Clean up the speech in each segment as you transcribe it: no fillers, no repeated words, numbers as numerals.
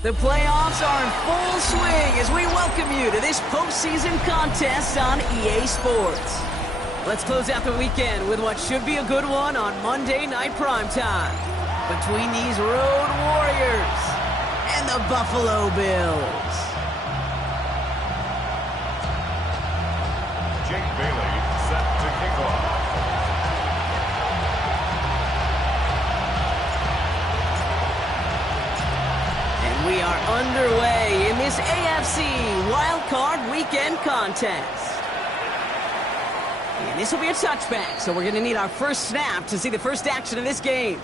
The playoffs are in full swing as we welcome you to this postseason contest on EA Sports. Let's close out the weekend with what should be a good one on Monday Night Primetime between these Road Warriors and the Buffalo Bills. Jake Bailey set to kick off. We are underway in this AFC Wildcard Weekend contest. And this will be a touchback, so we're going to need our first snap to see the first action of this game.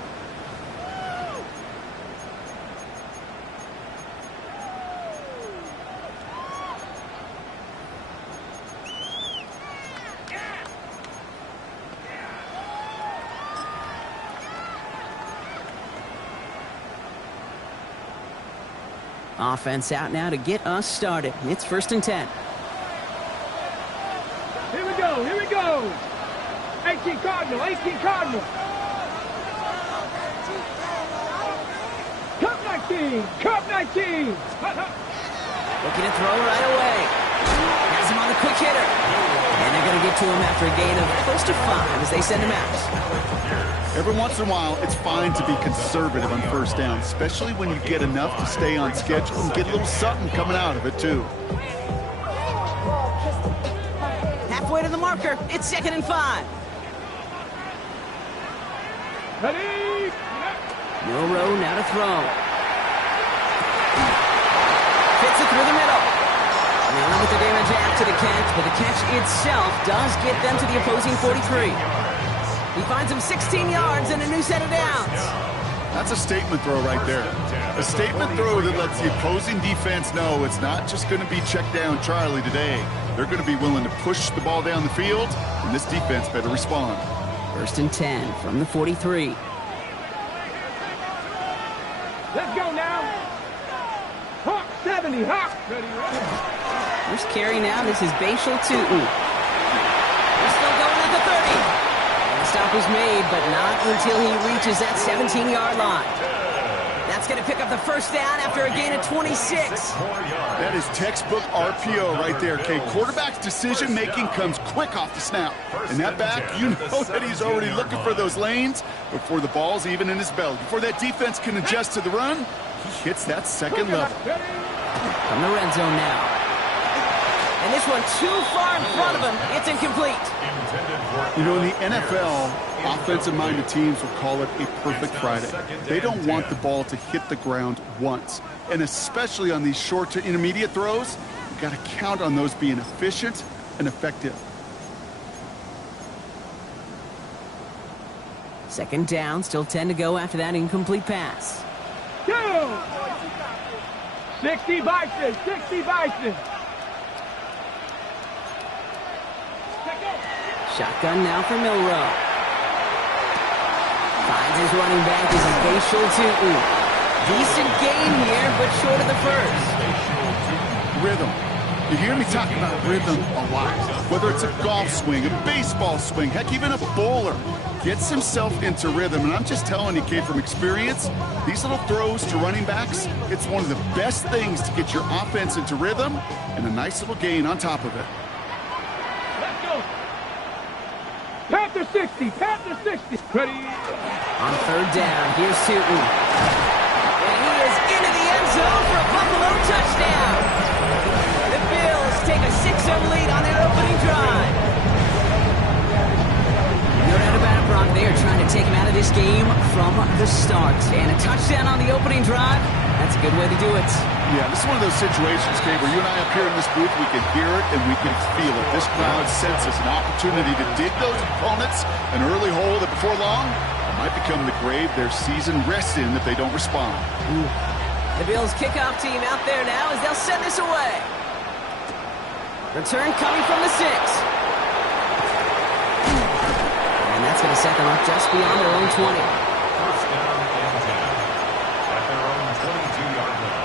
Offense out now to get us started. It's 1st and 10. Here we go. 18 Cardinal. Cup 19. Looking to throw right away. Has him on the quick hitter. And they're going to get to him after a gain of close to 5 as they send him out. Every once in a while, it's fine to be conservative on first down, especially when you get enough to stay on schedule and get a little something coming out of it, too. Halfway to the marker. It's 2nd and 5. Ready? Milrow now to throw. Fits it through the middle. And they limit the damage after the catch, but the catch itself does get them to the opposing 43. He finds him 16 yards and a new set of downs. That's a statement throw right there. A statement throw that lets the opposing defense know it's not just going to be check down Charlie today. They're going to be willing to push the ball down the field, and this defense better respond. 1st and 10 from the 43. Let's go now. Hawk 70. Hawk. First carry now. This is Bashal Tootin. He's still going at the 30. Stop was made, but not until he reaches that 17-yard line. That's going to pick up the first down after a gain of 26. That is textbook RPO right there, Kate. Quarterback's decision-making comes quick off the snap. And that back, you know that he's already looking for those lanes before the ball's even in his belly. Before that defense can adjust to the run, he hits that second level. From the red zone now. And this one too far in front of him. It's incomplete. You know, in the NFL, offensive-minded teams will call it a perfect Friday. They don't want the ball to hit the ground once. And especially on these short to intermediate throws, you've got to count on those being efficient and effective. 2nd down, still 10 to go after that incomplete pass. Go! 60 Bison. Shotgun now for Milrow. Finds his running back as Bashal Tootin. Decent gain here, but short of the first. Rhythm. You hear me talking about rhythm a lot. Whether it's a golf swing, a baseball swing, heck, even a bowler gets himself into rhythm. And I'm just telling you, kid, from experience, these little throws to running backs, it's one of the best things to get your offense into rhythm and a nice little gain on top of it. Let's go. Panther 60. Ready? On 3rd down, here's Tootin. And he is into the end zone for a Buffalo touchdown. The Bills take a 6-0 lead on their opening drive. No doubt about it, Brock. They are trying to take him out of this game from the start. And a touchdown on the opening drive, that's a good way to do it. Yeah, this is one of those situations, Kate, where you and I up here in this booth, we can hear it and we can feel it. This crowd senses an opportunity to dig those opponents an early hole that before long might become the grave their season rests in if they don't respond. Ooh. The Bills kickoff team out there now as they'll send this away. Return coming from the 6. And that's going to set them up just beyond their own 20. First down and 10 at their own 22-yard line.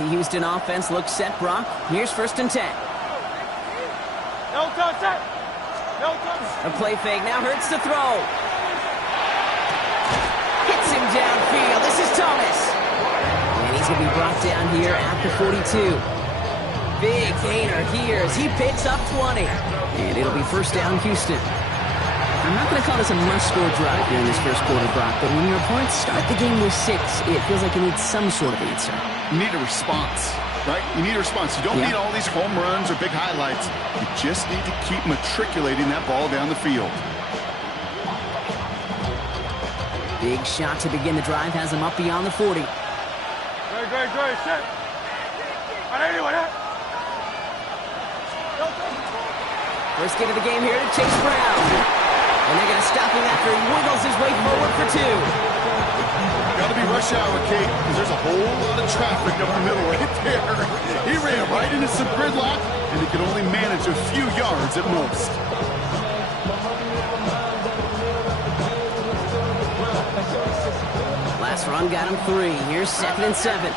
The Houston offense looks set, Brock. Here's 1st and 10. No touch, set. No touch. A play fake now hurts the throw. Hits him downfield. This is Thomas. And he's going to be brought down here at the 42. Big gainer here as he picks up 20. And it'll be 1st down, Houston. I'm not going to call this a must-score drive here in this first quarter, Brock, but when your opponents start the game with 6, it feels like you need some sort of answer. You need a response, right? You need a response. You don't need all these home runs or big highlights. You just need to keep matriculating that ball down the field. Big shot to begin the drive has him up beyond the 40. Great, set. First get of the game here to Chase Brown. And they're going to stop him after he wiggles his way forward for 2. Got to be rush hour, Kate, because there's a whole lot of traffic up the middle right there. He ran right into some gridlock, and he could only manage a few yards at most. Last run got him 3. Here's 2nd and 7.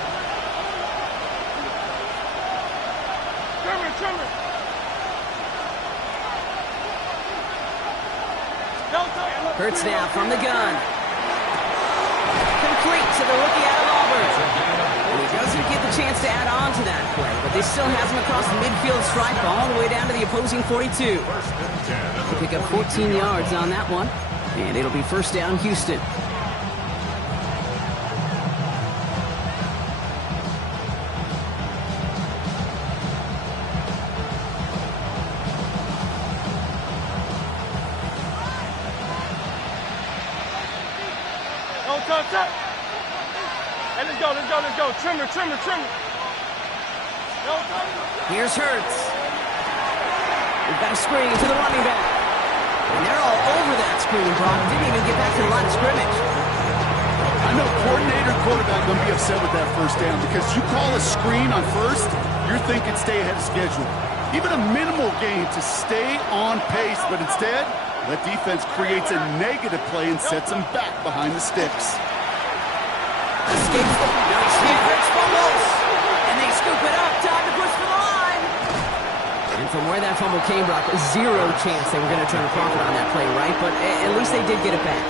Trimmer. Hurts now from the gun. Complete to the rookie out of Auburn. And he doesn't get the chance to add on to that play, but they still has him across the midfield stripe all the way down to the opposing 42. They pick up 14 yards on that one, and it'll be 1st down, Houston. Hey, let's go. Trimmer. No touch. Here's Hurts. We've got a screen to the running back. And they're all over that screen, Brock. Didn't even get back to the line of scrimmage. I know coordinator quarterback going to be upset with that 1st down because you call a screen on 1st, you're thinking stay ahead of schedule. Even a minimal gain to stay on pace, but instead, that defense creates a negative play and sets them back behind the sticks. Escapes the nice hit. Hurts fumbles. And they scoop it up. Time to push for the line. And from where that fumble came, Brock, 0 chance they were going to turn a profit on that play, right? But at least they did get it back.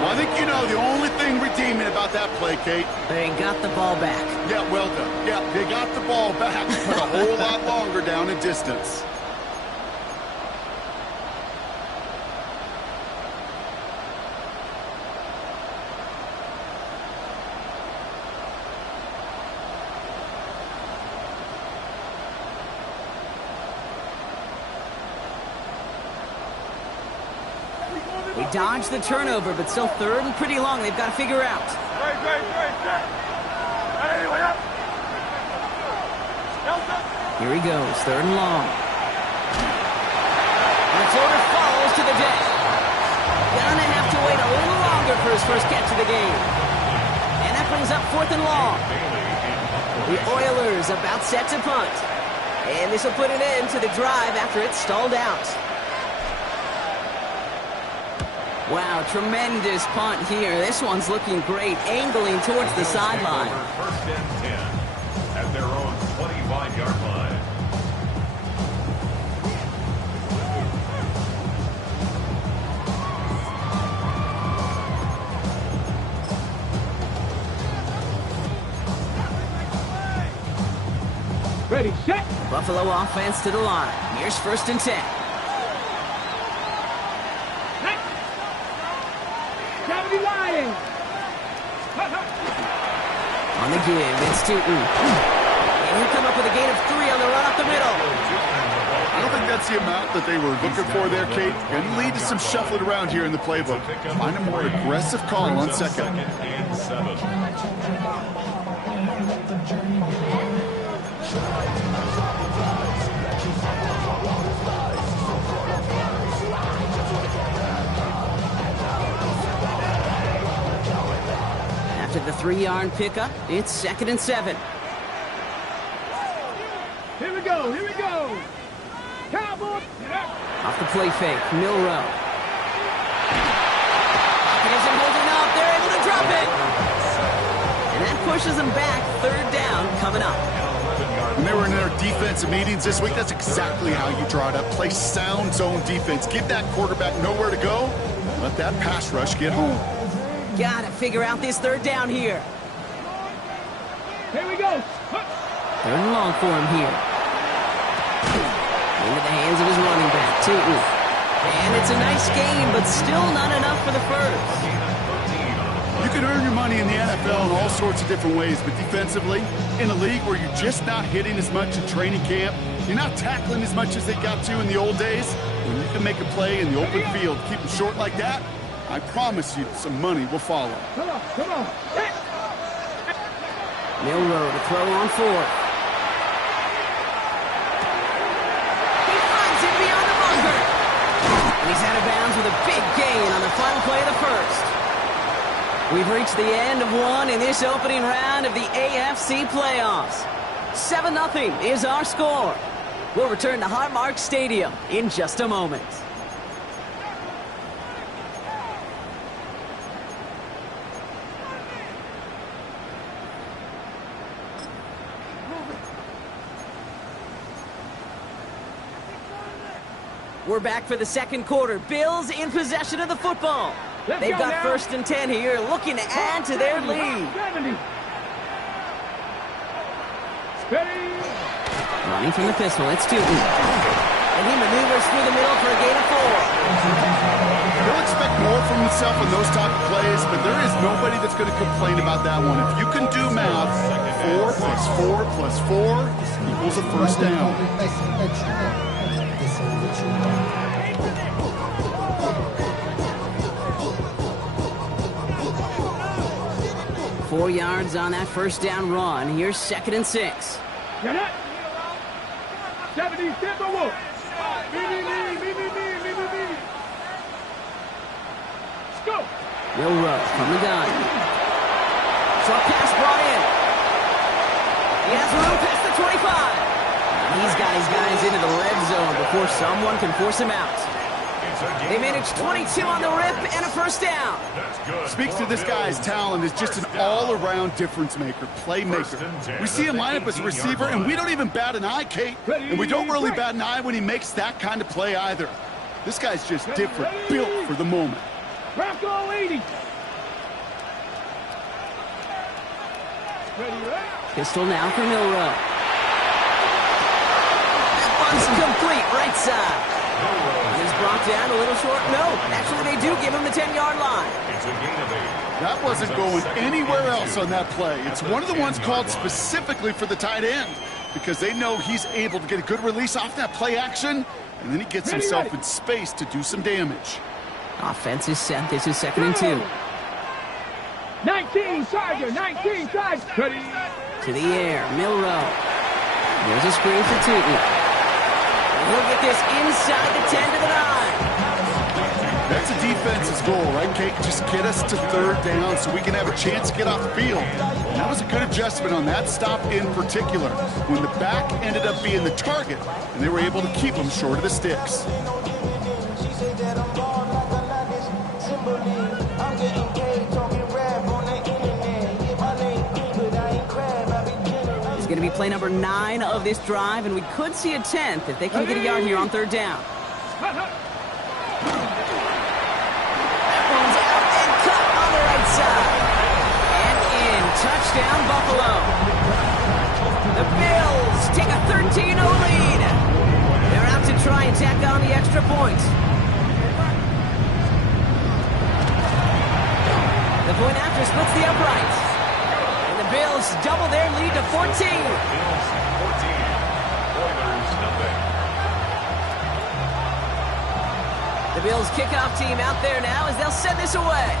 Well, I think you know the only thing redeeming about that play, Kate. They got the ball back. Yeah, well done. Yeah, they got the ball back, but a whole lot longer down in distance. They dodged the turnover, but still 3rd and pretty long. They've got to figure out. Great, set. Here he goes, 3rd and long. And the floater falls to the deck. Gonna have to wait a little longer for his first catch of the game. And that brings up 4th and long. The Oilers about set to punt. And this will put an end to the drive after it's stalled out. Wow, tremendous punt here. This one's looking great, angling towards the sideline. 1st and 10 at their own 25-yard line. Ready, set. Buffalo offense to the line. Here's 1st and 10. On the give, it's Tootin. And he'll come up with a gain of 3 on the run up the middle. I don't think that's the amount that they were looking for there, Kate. Going to lead to some shuffling around here in the playbook. Find a more aggressive call on 2nd. And 7. After the 3-yard pickup, it's 2nd and 7. Here we go. Cowboy. Off the play fake, Milrow. Pocket isn't holding up. They're able to drop it. And that pushes them back. Third down coming up. When they were in their defensive meetings this week, that's exactly how you draw it up. Play sound zone defense. Give that quarterback nowhere to go. Let that pass rush get home. Got to figure out this third down here. Here we go. Third and long for him here. Into the hands of his running back, Tootin. And it's a nice game, but still not enough for the first. You can earn your money in the NFL in all sorts of different ways, but defensively, in a league where you're just not hitting as much in training camp, you're not tackling as much as they got to in the old days, when you can make a play in the open field, keep them short like that, I promise you some money will follow. Come on, come on. Milrow to throw on fourth. He finds it beyond the bunker. And he's out of bounds with a big gain on the final play of the first. We've reached the end of one in this opening round of the AFC playoffs. 7-0 is our score. We'll return to Highmark Stadium in just a moment. We're back for the second quarter. Bills in possession of the football. They've got first and 10 here, looking to add to their lead. 70. Steady. Running from the pistol, it's Tootin. And he maneuvers through the middle for a gain of 4. He'll expect more from himself in those type of plays, but there is nobody that's going to complain about that one. If you can do math, 4 plus 4 plus 4 equals a first down. 4 yards on that first down run. Here's 2nd and 6. Get it. 70, step over. Me. Let's go. Milrow from the gun. Short pass brought in. He has room past the 25. And he's got his guys into the red zone before someone can force him out. They managed 22 on the rip and a first down. Speaks to this guy's talent as just an all-around difference maker, playmaker. We see him line up as a receiver, and we don't even bat an eye, Kate. And we don't really bat an eye when he makes that kind of play either. This guy's just different, built for the moment. Bronco 80. Pistol now for Milrow. That one's complete, right side. He's brought down a little short. No, actually they do give him the 10-yard line. That wasn't going anywhere else on that play. It's one of the ones called specifically for the tight end because they know he's able to get a good release off that play action, and then he gets himself in space to do some damage. Offense is set. This is 2nd and 2. 19, Tiger, 19, Tiger. To the air, Milrow. There's a screen for Tootin. He'll get this inside the 10 to the 9. That's a defense's goal, right, Kate? Just get us to third down so we can have a chance to get off the field. And that was a good adjustment on that stop in particular, when the back ended up being the target, and they were able to keep him short of the sticks. Going to be play number 9 of this drive, and we could see a 10th if they can get a yard here on third down. Hut. That one's out and cut on the right side. And in. Touchdown, Buffalo. The Bills take a 13-0 lead. They're out to try and tack on the extra point. The point after splits the uprights. Bills double their lead to 14. Bills 14. Oilers nothing. The Bills kickoff team out there now as they'll send this away.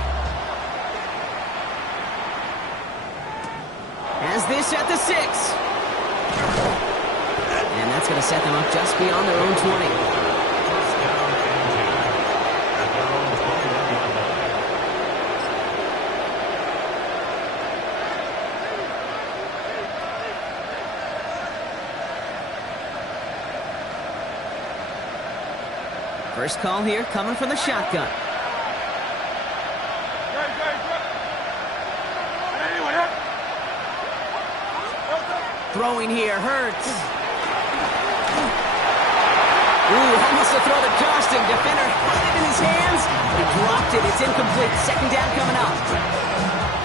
Has this at the 6. And that's going to set them up just beyond their own 20. First call here coming from the shotgun. Throwing here hurts. Ooh, almost a throw that cost him. Defender had it in his hands. He dropped it. It's incomplete. Second down coming up.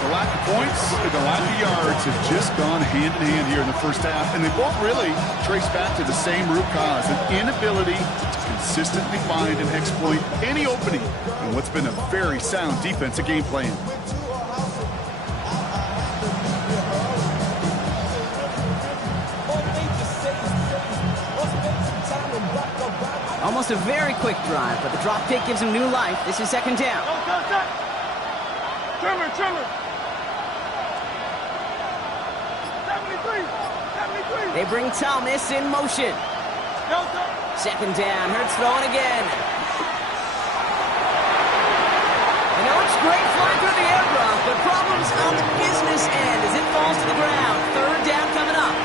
The lack of points and the lack of yards have just gone hand in hand here in the first half, and they both really trace back to the same root cause, an inability to consistently find and exploit any opening in what's been a very sound defensive game plan. Almost a very quick drive, but the drop kick gives him new life. This is second down. Trimmer. 73. They bring Thomas in motion. Second down. Hurts throwing again. You know, it's great flying through the air, Brock, but problems on the business end as it falls to the ground. Third down coming up.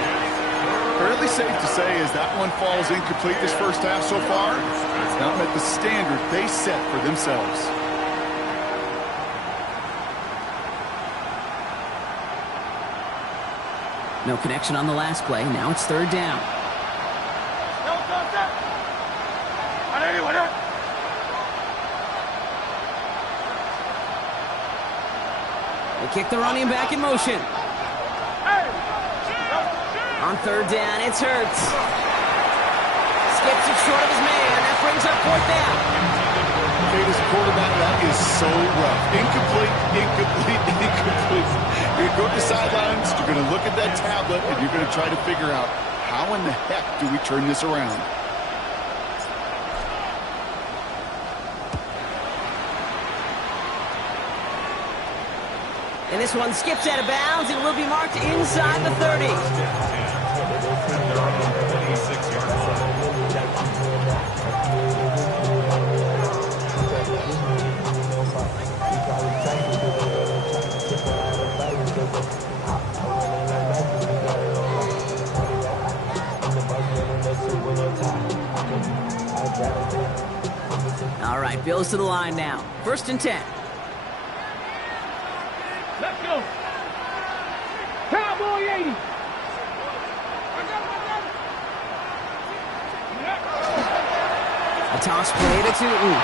Fairly safe to say as that one falls incomplete this first half so far, it's not met the standard they set for themselves. No connection on the last play. Now it's third down. They kick the running back in motion. On third down, it's Hurts. Skips it short of his man. That brings up fourth down. Kate, as a quarterback, that is so rough. Incomplete. You're going to go to the sidelines, you're going to look at that tablet, and you're going to try to figure out how in the heck do we turn this around. And this one skips out of bounds and will be marked inside the 30. All right, Bills to the line now. First and 10. Let's go. Cowboy 80. A toss play to Tootin.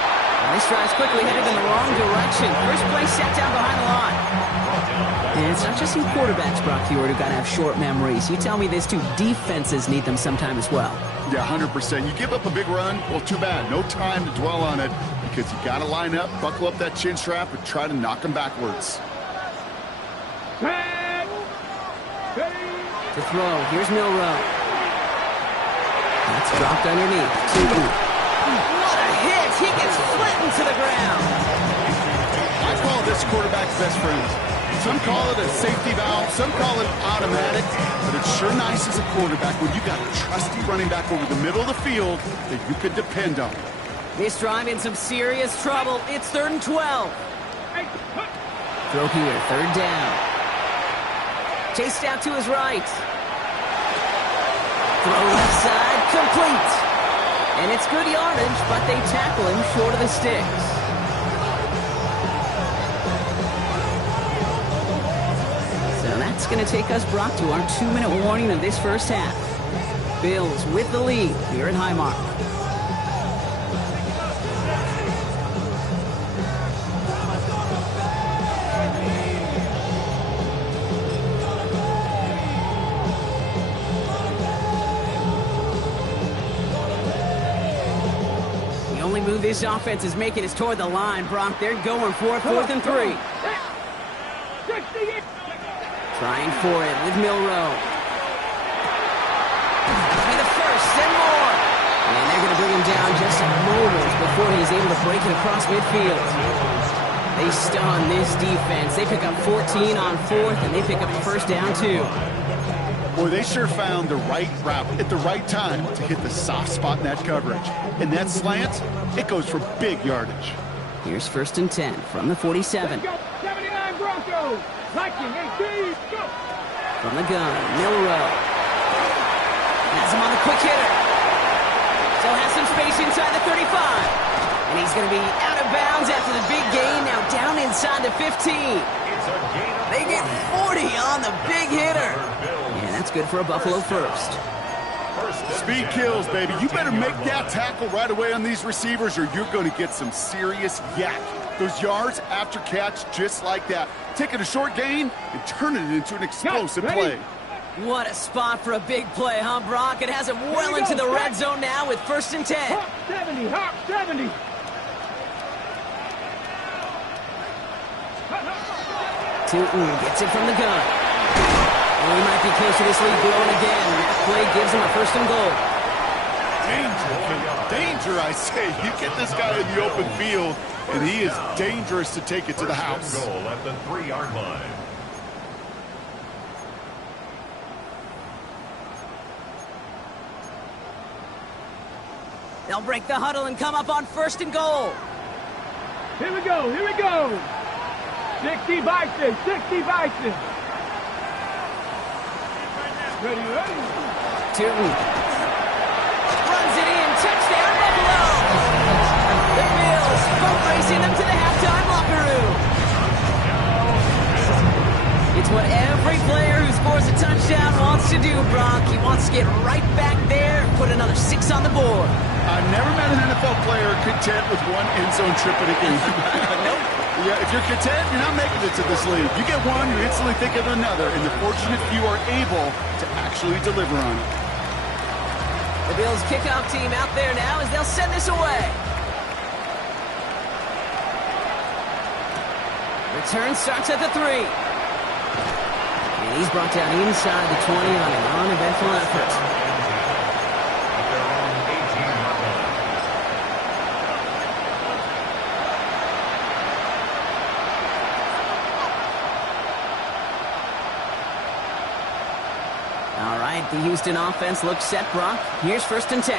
This drive's quickly headed in the wrong direction. First play set down behind the line. And it's not just some quarterbacks, Brock Hewitt, who got to have short memories. You tell me this too, defenses need them sometime as well. Yeah, 100%. You give up a big run, well, too bad. No time to dwell on it because you got to line up, buckle up that chin strap, and try to knock them backwards. To throw, here's Milrow. That's dropped underneath. What a hit! He gets flattened to the ground. I call this quarterback's best friend. Some call it a safety valve, some call it automatic, but it's sure nice as a quarterback when you got a trusty running back over the middle of the field that you could depend on. This drive in some serious trouble. It's 3rd and 12. Throw here, third down. Chased out to his right. Throw left side, complete. And it's good yardage, but they tackle him short of the sticks. So that's going to take us, Brock, to our 2-minute warning of this first half. Bills with the lead here at Highmark. Move this offense is making is toward the line, Brock. They're going for it, 4th and 3. Trying for it with Milrow. Be the first and more. And they're going to bring him down just a moment before he's able to break it across midfield. They stun this defense. They pick up 14 on 4th, and they pick up the first down, too. Boy, they sure found the right route at the right time to hit the soft spot in that coverage. And that slant, it goes for big yardage. Here's 1st and 10 from the 47. 79 Broncos. Viking 18. Go. From the gun, Milrow. Has him on the quick hitter. Still has some space inside the 35. And he's going to be out of bounds after the big gain. Now down inside the 15. They get 40 on the big hitter. It's good for a Buffalo first. Speed kills, baby. You better make that tackle right away on these receivers or you're going to get some serious yak. Those yards after catch just like that. Taking a short gain and turning it into an explosive play. What a spot for a big play, huh, Brock? It has him well into the red zone now with 1st and 10. Hawk 70, Hawk 70. Tootin gets it from the gun. Oh, he might be close to this lead growing again. That play gives him a 1st and goal. Danger, I say. You get this guy in the open field, and he is dangerous to take it to the house. Goal at the 3-yard line. They'll break the huddle and come up on 1st and goal. Here we go, here we go. 60 Bison, 60 Bison. Ready, ready. Tootin runs it in, touchdown Buffalo. The Bills boat racing them to the halftime locker room. It's what every player who scores a touchdown wants to do, Brock. He wants to get right back there and put another 6 on the board. I've never met an NFL player content with one end zone trip in a game. Yeah, if you're content, you're not making it to this league. You get one, you instantly think of another, and the fortunate few are able to actually deliver on it. The Bills kickoff team out there now as they'll send this away. Return starts at the 3. And he's brought down inside the 20 on an uneventful effort. All right, the Houston offense looks set, Brock. Here's 1st and 10.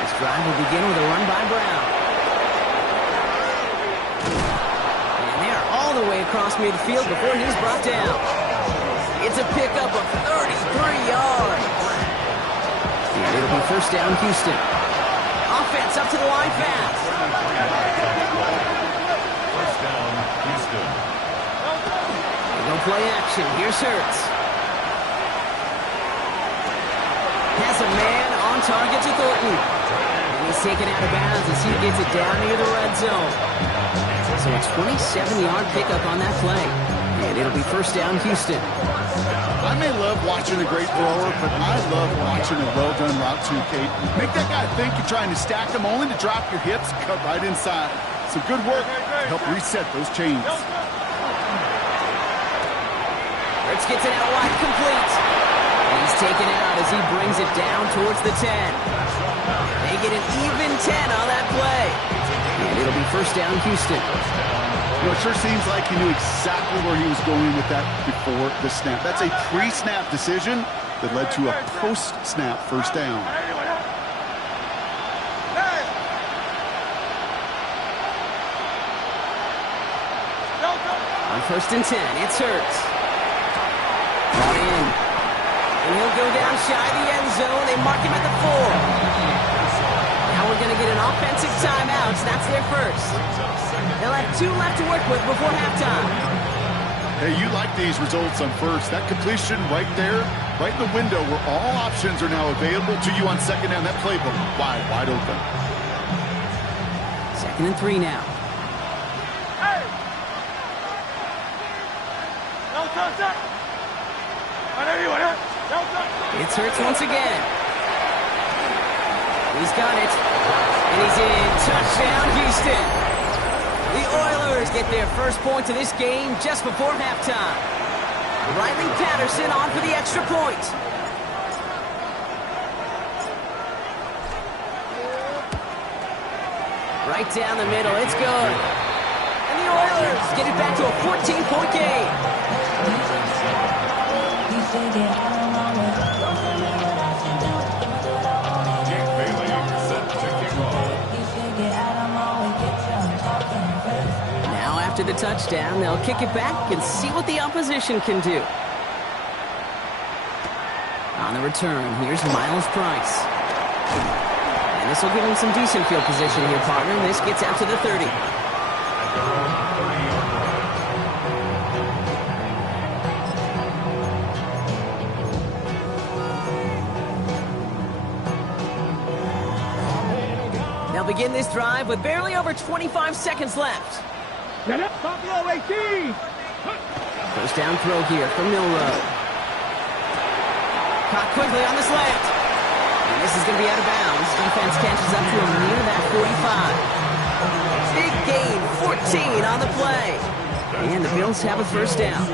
This drive will begin with a run by Brown. And they're all the way across midfield before he's brought down. It's a pickup of 33 yards. And it'll be 1st down, Houston. Offense up to the line fast. 1st down, Houston. No play action. Here's Hurts. Has a man on target to Thornton. And he's taken out of bounds as he gets it down near the red zone. So a 27-yard pickup on that play. And it'll be 1st down, Houston. I may love watching a great thrower, but I love watching a well-done route too, Kate. Make that guy think you're trying to stack them only to drop your hips and cut right inside. Some good work to help reset those chains. Hurts gets it out wide, complete. He's taken out as he brings it down towards the 10. They get an even 10 on that play. And it'll be 1st down, Houston. You know, it sure seems like he knew exactly where he was going with that before the snap. That's a pre-snap decision that led to a post-snap 1st down. On 1st and 10, it's Hurts. Brought in. And he'll go down shy of the end zone. They mark him at the 4. Now we're going to get an offensive timeout. That's their 1st. They'll have 2 left to work with before halftime. Hey, you like these results on 1st. That completion right there, right in the window where all options are now available to you on 2nd down. That playbook wide open. 2nd and 3 now. It's Hurts once again. He's got it. And he's in. Touchdown, Houston. The Oilers get their 1st points of this game just before halftime. Riley Patterson on for the extra point. Right down the middle. It's good. And the Oilers get it back to a 14-point game. Now after the touchdown, they'll kick it back and see what the opposition can do. On the return, here's Miles Price. And this will give him some decent field position here, partner. This gets out to the 30. begin this drive with barely over 25 seconds left. Set up, top low, 18. First down throw here from Milrow. Caught quickly on the slant. And this is going to be out of bounds. Defense catches up to him near that 45. Big gain, 14 on the play. And the Bills have a first down.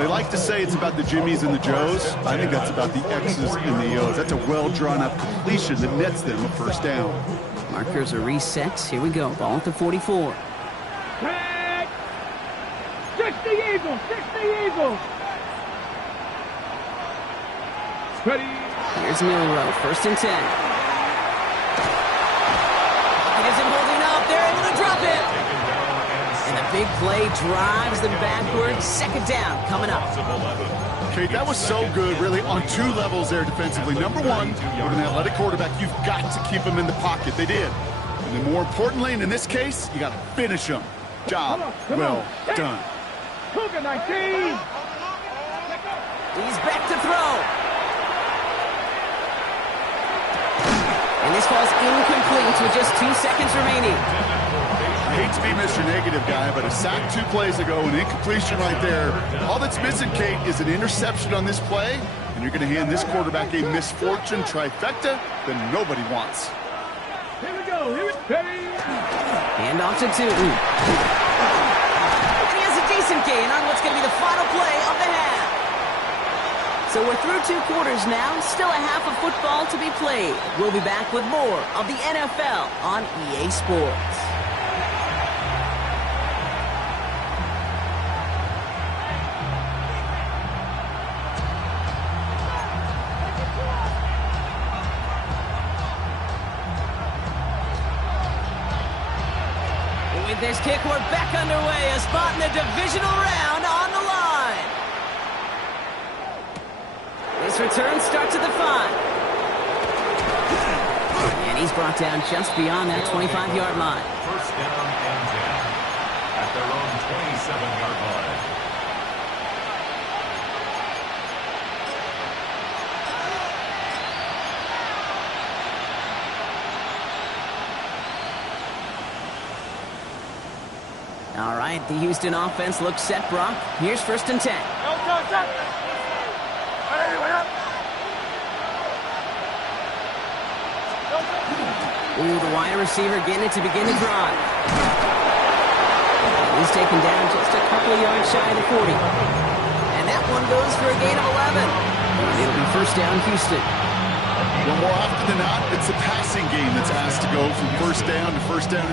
They like to say it's about the Jimmies and the Joes. I think that's about the X's and the O's. That's a well-drawn-up completion that nets them a first down. Markers are reset. Here we go. Ball at the 44. Tag. 60 Eagles, 60 Eagles. Ready. Here's Milrow, first and 10. It isn't holding up. They're able to drop it. And the big play drives them backwards. Second down coming up. Okay, that was so good, really, on two levels there defensively. Number one, with an athletic quarterback, you've got to keep him in the pocket. They did. And then more importantly, in this case, you got to finish him. Job well done. Cougar 19. He's back to throw. And this ball's incomplete with just 2 seconds remaining. I hate to be Mr. Negative guy, but a sack 2 plays ago, an incompletion right there. All that's missing, Kate, is an interception on this play, and you're going to hand this quarterback a misfortune trifecta that nobody wants. Here we go. Here we go. Hand off to Tootin. And he has a decent gain on what's going to be the final play of the half. So we're through 2 quarters now. Still a half of football to be played. We'll be back with more of the NFL on EA Sports. With this kick, we're back underway. A spot in the divisional round on the line. This return starts at the 5. And he's brought down just beyond that 25-yard line. First down and 10 at their own 27-yard line. All right, the Houston offense looks set, Brock. Here's first and 10. Ooh, the wide receiver getting it to begin the drive. He's taken down just a couple of yards shy of the 40. And that one goes for a gain of 11. It'll be first down, Houston. Well, more often than not, it's the passing game that's asked to go from first down in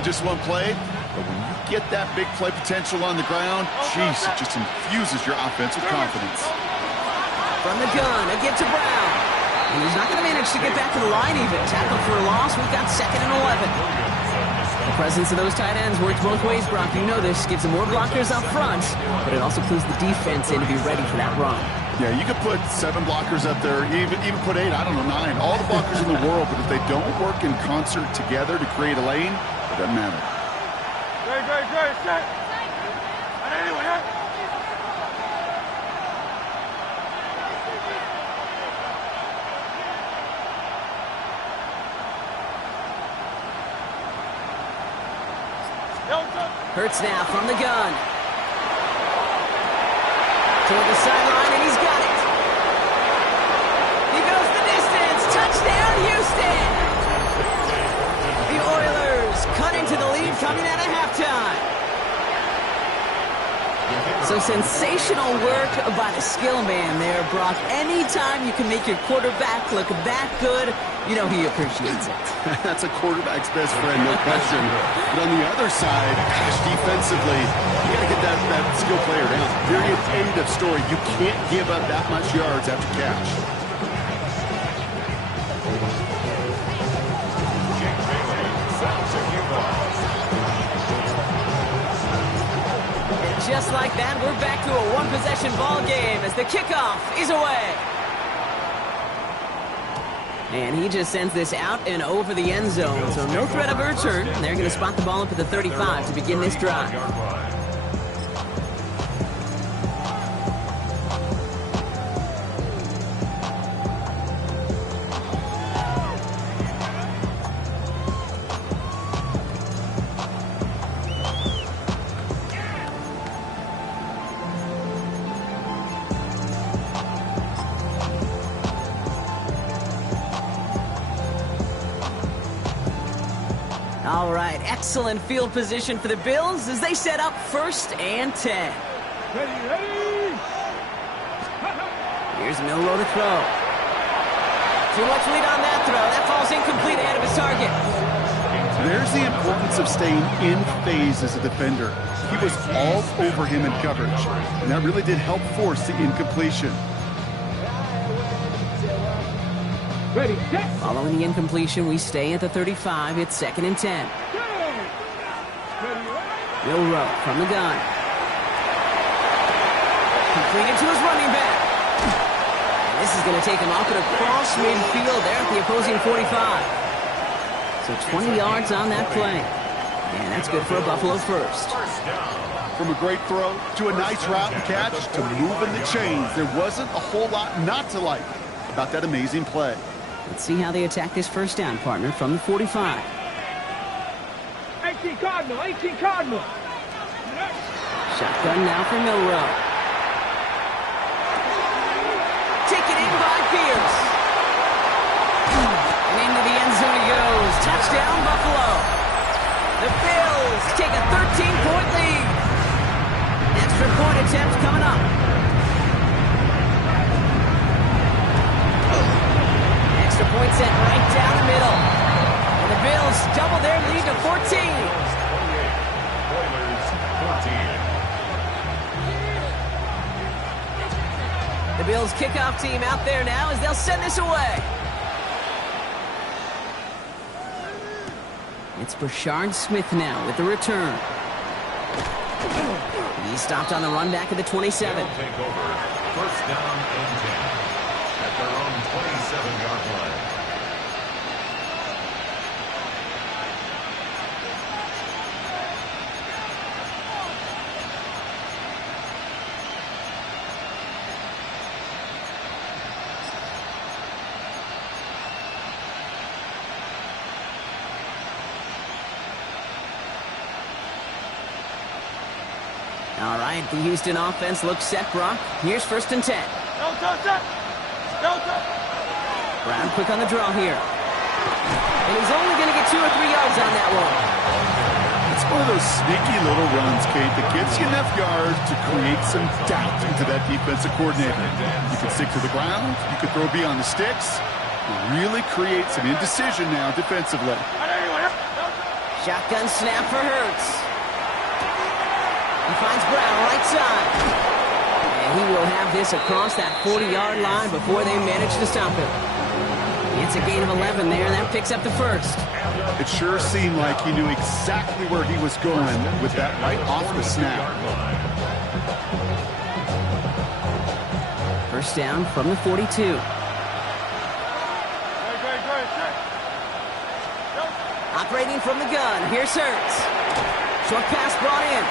just one play. But when you get that big play potential on the ground, geez, it just infuses your offense with confidence. From the gun, a get to Brown. And he's not going to manage to get back to the line even. Tackle for a loss. We've got second and 11. The presence of those tight ends works both ways, Brock. You know this. Gives them more blockers up front, but it also clues the defense in to be ready for that run. Yeah, you could put 7 blockers up there, even put 8, I don't know, 9. All the blockers in the world, but if they don't work in concert together to create a lane, it doesn't matter. Great, set. Hurts now from the gun. Toward the sideline, and he's got it. He goes the distance. Touchdown, Houston! The Oilers cut into the lead coming out of halftime. So sensational work by the skill man there, Brock. Anytime you can make your quarterback look that good, you know he appreciates it. That's a quarterback's best friend, no question. But on the other side, gosh, defensively, you got to get that skill player down. Period, end of story. You can't give up that much yards after catch. And just like that, we're back to a one-possession ball game as the kickoff is away. And he just sends this out and over the end zone, so no threat of a return. They're going to spot the ball up at the 35 to begin this drive. All right, excellent field position for the Bills as they set up 1st and 10. Ready. Here's Milroe to throw. Too much lead on that throw. That falls incomplete ahead of his target. There's the importance of staying in phase as a defender. He was all over him in coverage, and that really did help force the incompletion. Ready, set. Following the incompletion, we stay at the 35. It's 2nd and 10. Milroe from the gun. Completed to his running back. And this is going to take him off and across midfield there at the opposing 45. So 20 yards on that play. And that's good for a Buffalo first. From a great throw to a nice route and catch to moving the chains, there wasn't a whole lot not to like about that amazing play. Let's see how they attack this first down, partner, from the 45. 18 Cardinal, 18 Cardinal. Shotgun now for Milroe. Taken in by Pierce. And into the end zone he goes. Touchdown, Buffalo. The Bills take a 13-point lead. Extra point attempt coming up. Extra point sent right down the middle. And the Bills double their lead to 14. Oilers 14. The Bills kickoff team out there now as they'll send this away. It's Brashard Smith now with the return. He stopped on the run back at the 27. They'll take over 1st down and 10 at their own 27-yard line. All right, the Houston offense looks set, Brock. Here's 1st and 10. Brown quick on the draw here. And he's only going to get 2 or 3 yards on that one. It's one of those sneaky little runs, Kate, that gets you enough yards to create some doubt into that defensive coordinator. You can stick to the ground, you can throw beyond the sticks, really create some indecision now defensively. Shotgun snap for Hurts. He finds Brown right side. And he will have this across that 40-yard line before they manage to stop him. It's a gain of 11 there, and that picks up the first. It sure seemed like he knew exactly where he was going with that right off the snap. 1st down from the 42. Operating from the gun, here's Hurts. Short pass brought in.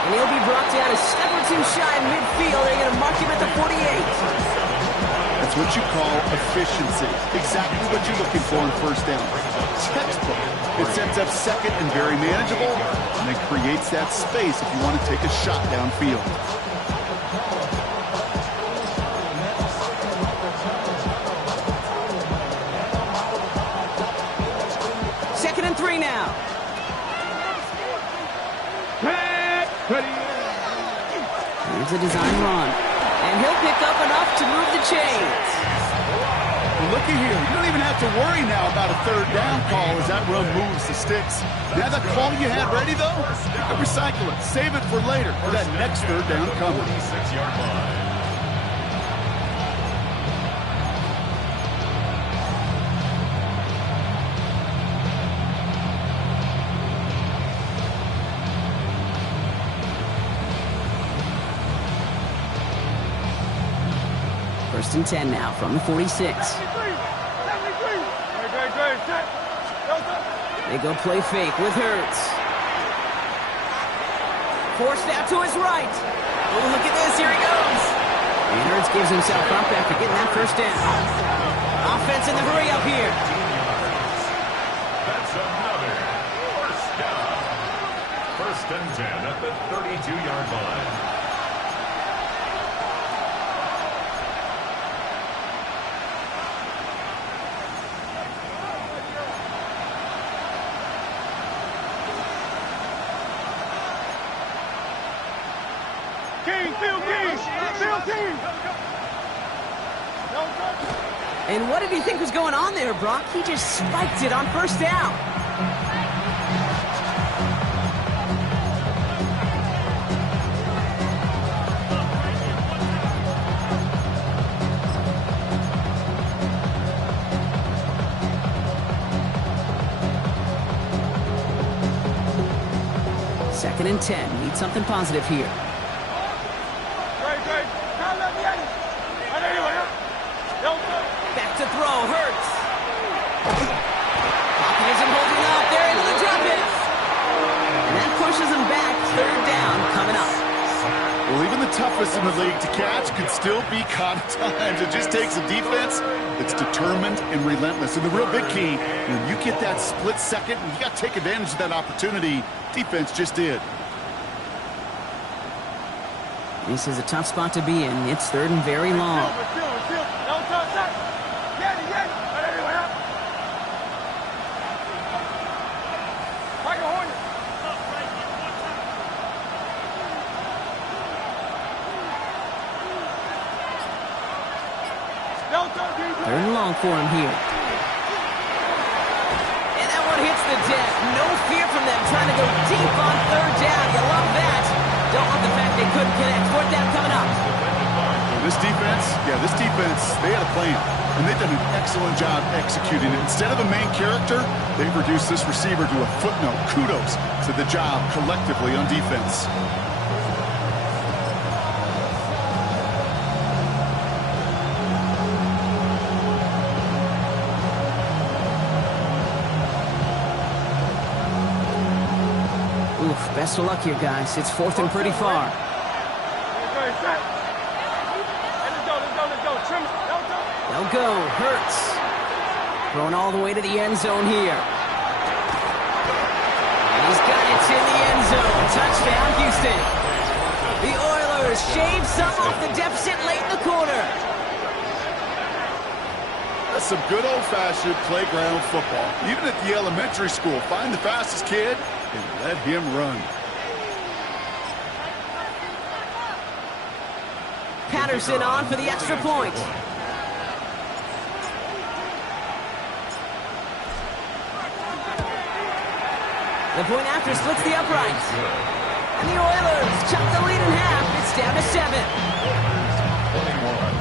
And he'll be brought down a step or two shy in midfield. They're going to mark him at the 48. That's what you call efficiency. Exactly what you're looking for on 1st down. Textbook. It sets up 2nd and very manageable, and then creates that space if you want to take a shot downfield. 2nd and 3 now. Here's a design run. And he'll pick up enough to move the chains. Looky here. You don't even have to worry now about a 3rd down call as that run moves the sticks. Now that call you had ready, though, you can recycle it. Save it for later for that next 3rd down coming. 6-yard line. First and 10 now from the 46. They go play fake with Hurts. Forced out to his right. Oh, look at this. Here he goes. And Hurts gives himself up after getting that 1st down. Offense in the hurry up here. That's another 1st down. 1st and 10 at the 32-yard line. Field team! Field team! And what did he think was going on there, Brock? He just spiked it on first down. Second and 10. Need something positive here. Back to throw. Hurts. Pocket isn't holding up. They're able to drop it. And that pushes them back. Third down coming up. Well, even the toughest in the league to catch could still be caught at times. It just takes a defense that's determined and relentless. And the real big key, when you get that split second, you got to take advantage of that opportunity. Defense just did. This is a tough spot to be in. It's third and very long. Third and long for him here. And that one hits the deck. No fear from them trying to go deep on third down. You love that. Don't love the fact they couldn't connect. Fourth down coming up. This defense, they had a plan. And they've done an excellent job executing it. Instead of a main character, they've reduced this receiver to a footnote. Kudos to the job collectively on defense. Best of luck here, guys. It's fourth and pretty far. They'll go. Hurts. Thrown all the way to the end zone here. And he's got it in the end zone. Touchdown, Houston. The Oilers shave some off the deficit late in the quarter. That's some good old-fashioned playground football. Even at the elementary school, find the fastest kid and let him run. Patterson on for the extra point. The point after splits the uprights. And the Oilers chop the lead in half. It's down to 7. 21.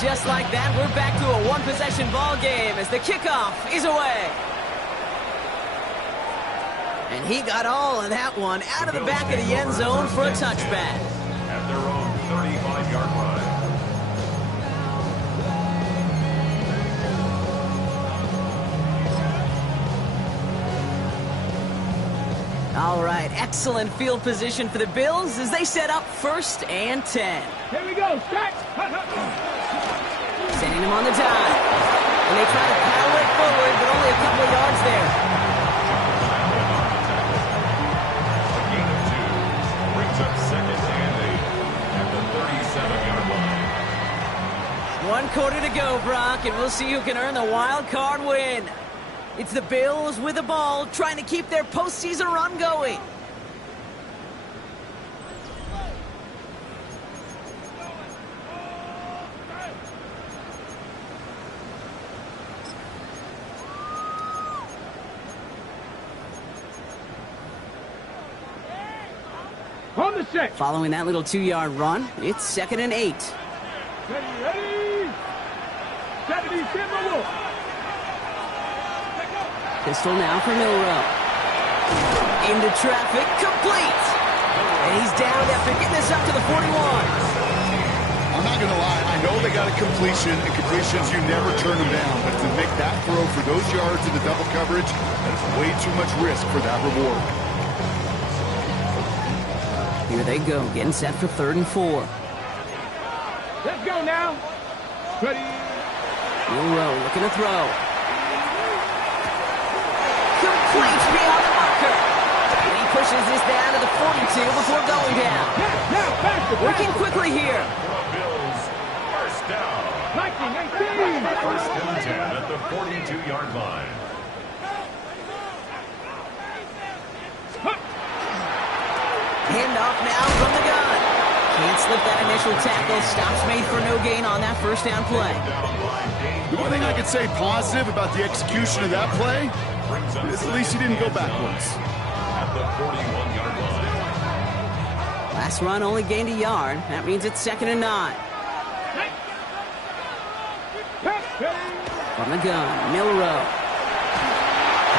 Just like that, we're back to a one-possession ball game as the kickoff is away. And he got all of that one out of the back of the end zone for a touchback. At their own 35-yard line. All right, excellent field position for the Bills as they set up first and 10. Here we go, stretch! Sending him on the dive. And they try to power it forward, but only a couple of yards there. A gain of 2 brings up second and 8 at the 37-yard line. 1 quarter to go, Brock, and we'll see who can earn the wild card win. It's the Bills with the ball, trying to keep their postseason run going. On the set. Following that little 2-yard run, it's second and 8. Ready? 70, Timberwolf. Pistol now for Milrow. Into traffic, complete. And he's down after getting this up to the 41. I'm not going to lie. I know they got a completion, and completions, you never turn them down. But to make that throw for those yards in the double coverage, that's way too much risk for that reward. Here they go, getting set for third and 4. Let's go now. Ready? Milrow looking to throw. Complete beyond the marker. And he pushes this down to the 42 before going down. Now, faster. Working quickly here. The Bills, first down. Like Blocking, 18. First and 10 at the 42-yard line. Handoff now from the gun. Can't slip that initial tackle. Stops made for no gain on that first down play. The one thing I could say positive about the execution of that play is at least he didn't go backwards. At the 41-yard line. Last run only gained a yard. That means it's 2nd and 9. From the gun, Milrow.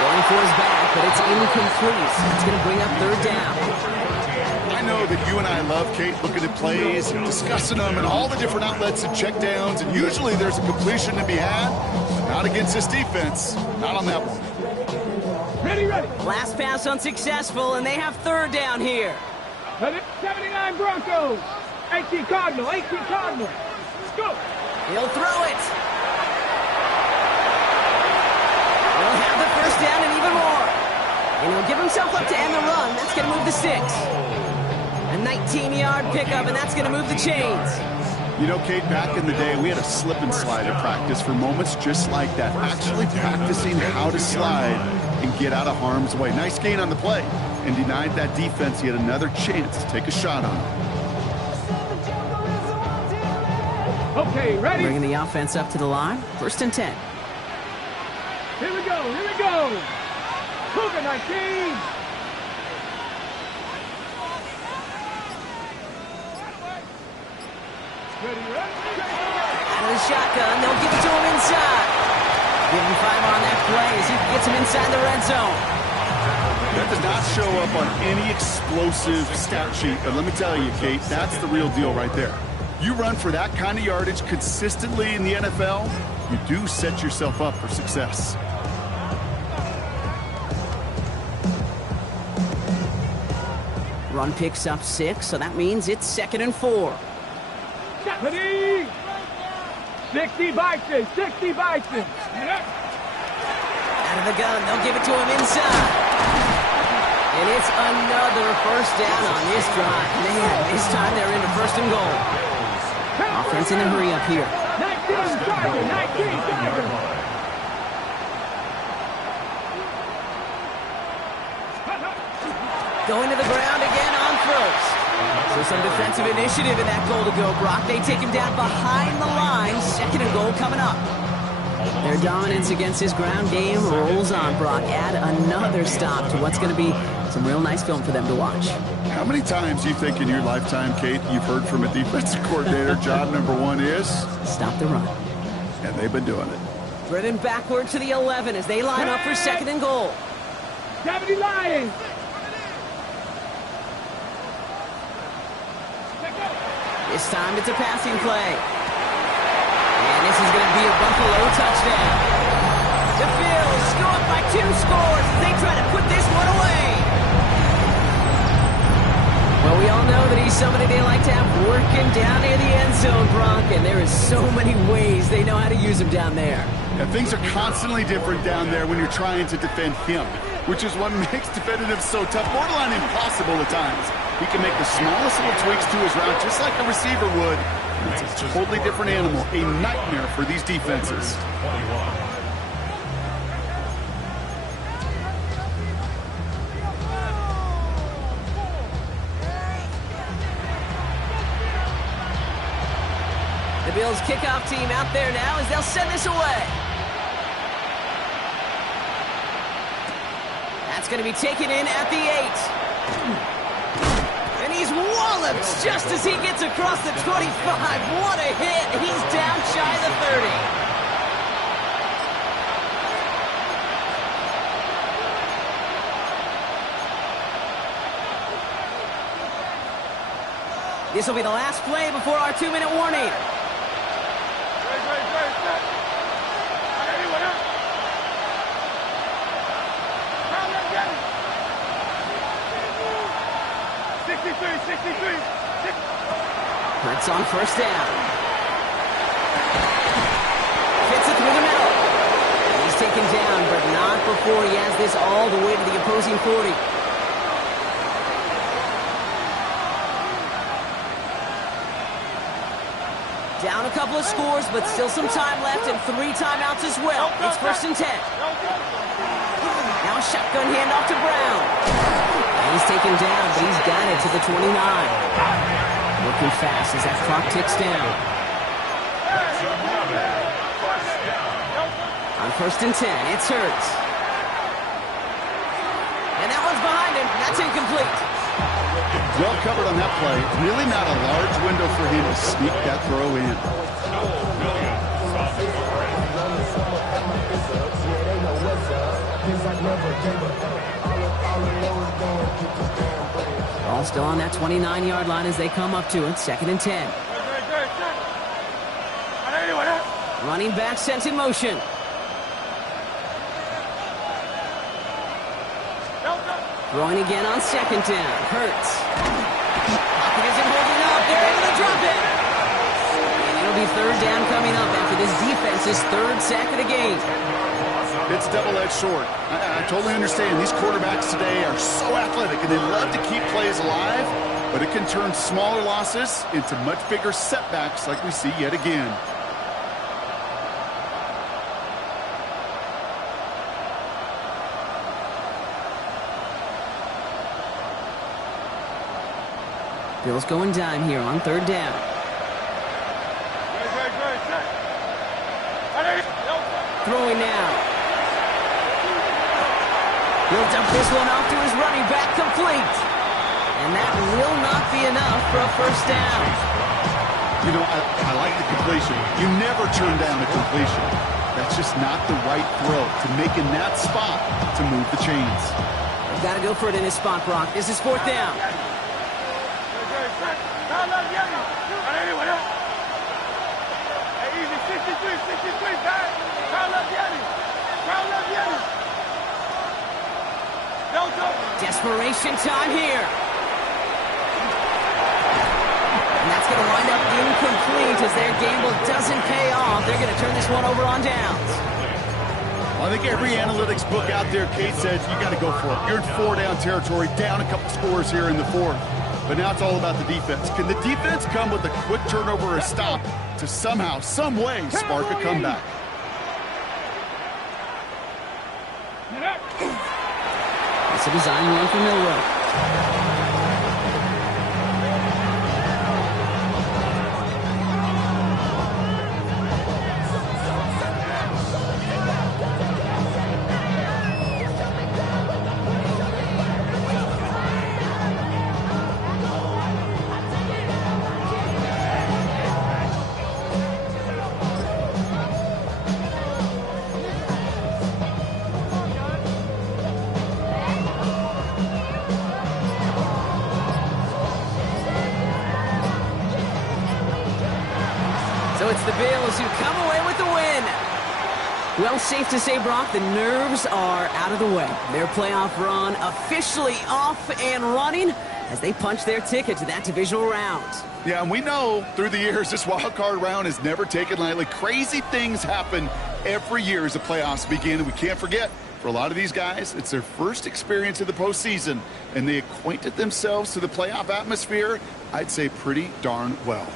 Going for his back, but it's incomplete. It's going to bring up 3rd down. I know that you and I love, Kate, looking at plays and discussing them and all the different outlets and checkdowns, and usually there's a completion to be had, but not against this defense. Not on that one. Ready, ready. Last pass unsuccessful, and they have 3rd down here. 79 Broncos. 18 Cardinal, 18 Cardinal. Let's go. He'll throw it. He'll have the first down and even more. And he'll give himself up to end the run. That's going to move the 6. A 19-yard pickup, and that's going to move the chains. You know, Kate, back in the day, we had a slip and slide at practice for moments just like that. Actually practicing how to slide and get out of harm's way. Nice gain on the play, and denied that defense yet another chance to take a shot on him. Okay, ready? Bringing the offense up to the line. 1st and 10. Here we go, here we go. Cougar 19. Ready, ready. Out of the shotgun, they'll give it to him inside. Give him 5 on that play as he gets him inside the red zone. That does not show up on any explosive stat sheet, but let me tell you, Kate, that's the real deal right there. You run for that kind of yardage consistently in the NFL, you do set yourself up for success. Run picks up 6, so that means it's 2nd and 4. Ready. 60 Bison, 60 Bison. Out of the gun, they'll give it to him inside. And it's another first down on this drive. Man, this time they're into 1st and goal. Offense in a hurry up here. 19 Tiger, 19 Tiger. Going to the ground again on 1st. So some defensive initiative in that goal to go, Brock. They take him down behind the line. 2nd and goal coming up. Their dominance against his ground game rolls on, Brock. Add another stop to what's going to be some real nice film for them to watch. How many times do you think in your lifetime, Kate, you've heard from a defensive coordinator, job number 1 is? Stop the run. And they've been doing it. Driven backward to the 11 as they line up for 2nd and goal. 70 Lions. This time it's a passing play. And this is going to be a Buffalo touchdown. The Bills go up by 2 scores as they try to put this one away. Well, we all know that he's somebody they like to have working down near the end zone, Bronk, and there is so many ways they know how to use him down there. Yeah, things are constantly different down there when you're trying to defend him, which is what makes defending him so tough, borderline impossible at times. He can make the smallest little tweaks to his route, just like a receiver would. It's a totally different animal, a nightmare for these defenses. The Bills kickoff team out there now as they'll send this away. That's going to be taken in at the 8. And he's walloped just as he gets across the 25. What a hit. He's down shy of the 30. This will be the last play before our 2-minute warning. Hurts on 1st down. Fits it through the middle. He's taken down, but not before he has this all the way to the opposing 40. Down a couple of scores, but still some time left and 3 timeouts as well. It's 1st and 10. Now a shotgun handoff to Brown. And he's taken down, but he's got it to the 29. Looking fast as that clock ticks down. On 1st and 10, it's Hurts. And that one's behind him. That's incomplete. Well covered on that play. Really not a large window for him to sneak that throw in. Ball still on that 29-yard line as they come up to it. 2nd and 10. Running back sent in motion. Throwing again on 2nd down. Hurts. Pocket isn't holding up. They're able to drop it. And it'll be 3rd down coming up after this defense's 3rd sack of the game. It's double-edged sword. I totally understand. These quarterbacks today are so athletic, and they love to keep plays alive, but it can turn smaller losses into much bigger setbacks like we see yet again. Bills going dime here on 3rd down. Throwing now. He'll dump this one off to his running back, complete. And that will not be enough for a 1st down. You know, I like the completion. You never turn down a completion. That's just not the right throw to make in that spot to move the chains. They've got to go for it in this spot, Brock. This is 4th down. Desperation time here. And that's going to wind up incomplete as their gamble doesn't pay off. They're going to turn this one over on downs. Well, I think every analytics book out there, Kate, says you got to go for it. You're in 4-down territory, down a couple scores here in the 4th. But now it's all about the defense. Can the defense come with a quick turnover or a stop to somehow, some way, spark a comeback? It's a design run for Milrow. So it's the Bills who come away with the win. Well, safe to say, Brock, the nerves are out of the way. Their playoff run officially off and running as they punch their ticket to that divisional round. Yeah, and we know through the years this wild card round is never taken lightly. Crazy things happen every year as the playoffs begin, and we can't forget, for a lot of these guys, it's their first experience of the postseason, and they acquainted themselves to the playoff atmosphere, I'd say pretty darn well.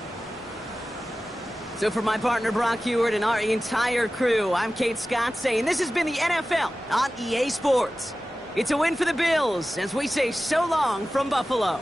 So for my partner Brock Heward and our entire crew, I'm Kate Scott saying this has been the NFL on EA Sports. It's a win for the Bills as we say so long from Buffalo.